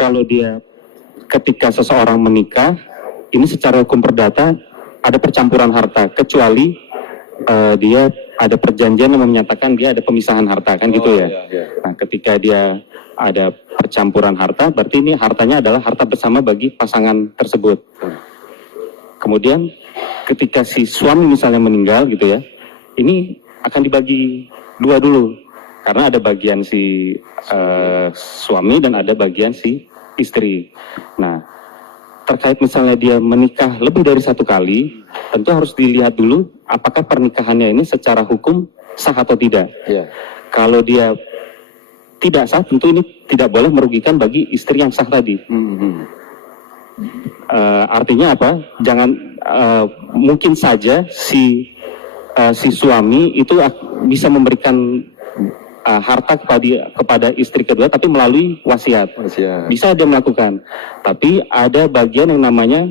kalau dia ketika seseorang menikah, ini secara hukum perdata ada percampuran harta, kecuali dia ada perjanjian yang menyatakan dia ada pemisahan harta, kan gitu ya. Iya. Nah, ketika dia ada percampuran harta, berarti ini hartanya adalah harta bersama bagi pasangan tersebut. Kemudian ketika si suami misalnya meninggal gitu ya, ini akan dibagi dua dulu, karena ada bagian si suami dan ada bagian si istri. Nah, terkait misalnya dia menikah lebih dari satu kali, tentu harus dilihat dulu apakah pernikahannya ini secara hukum sah atau tidak. Iya. Kalau dia tidak sah, tentu ini tidak boleh merugikan bagi istri yang sah tadi. Artinya apa? Jangan mungkin saja si suami itu bisa memberikan harta kepada istri kedua, tapi melalui wasiat. Bisa dia melakukan, tapi ada bagian yang namanya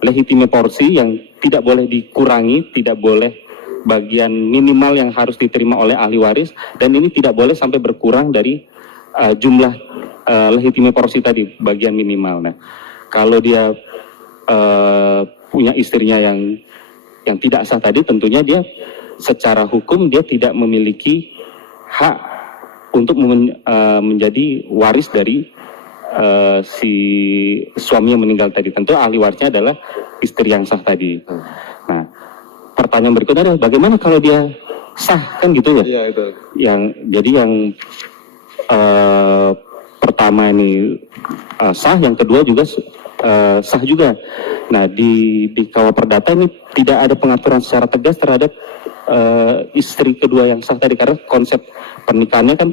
legitime porsi yang tidak boleh dikurangi, tidak boleh bagian minimal yang harus diterima oleh ahli waris, dan ini tidak boleh sampai berkurang dari jumlah legitime porsi tadi, bagian minimal. Nah, kalau dia punya istrinya yang tidak sah tadi, tentunya dia secara hukum dia tidak memiliki hak untuk menjadi waris dari si suami yang meninggal tadi. Tentu ahli warisnya adalah istri yang sah tadi. Nah, pertanyaan berikutnya adalah bagaimana kalau dia sah, kan gitu ya? Iya, itu. Jadi yang pertama ini sah, yang kedua juga sah juga. Nah, di KUH Perdata ini tidak ada pengaturan secara tegas terhadap istri kedua yang sah tadi, karena konsep pernikahannya kan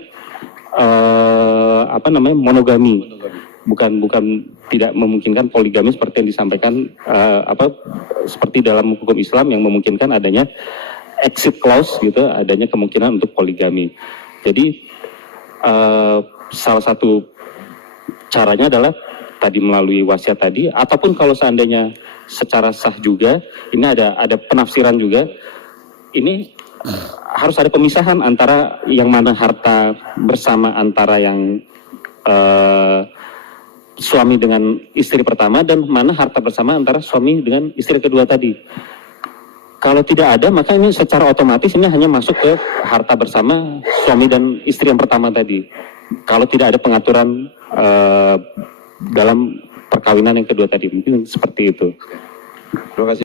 monogami, bukan tidak memungkinkan poligami seperti yang disampaikan seperti dalam hukum Islam yang memungkinkan adanya exit clause gitu, adanya kemungkinan untuk poligami. Jadi salah satu caranya adalah tadi melalui wasiat tadi, ataupun kalau seandainya secara sah juga, ini ada penafsiran juga. Ini harus ada pemisahan antara yang mana harta bersama antara yang suami dengan istri pertama, dan mana harta bersama antara suami dengan istri kedua tadi. Kalau tidak ada, maka ini secara otomatis ini hanya masuk ke harta bersama suami dan istri yang pertama tadi. Kalau tidak ada pengaturan dalam perkawinan yang kedua tadi, mungkin seperti itu. Terima kasih.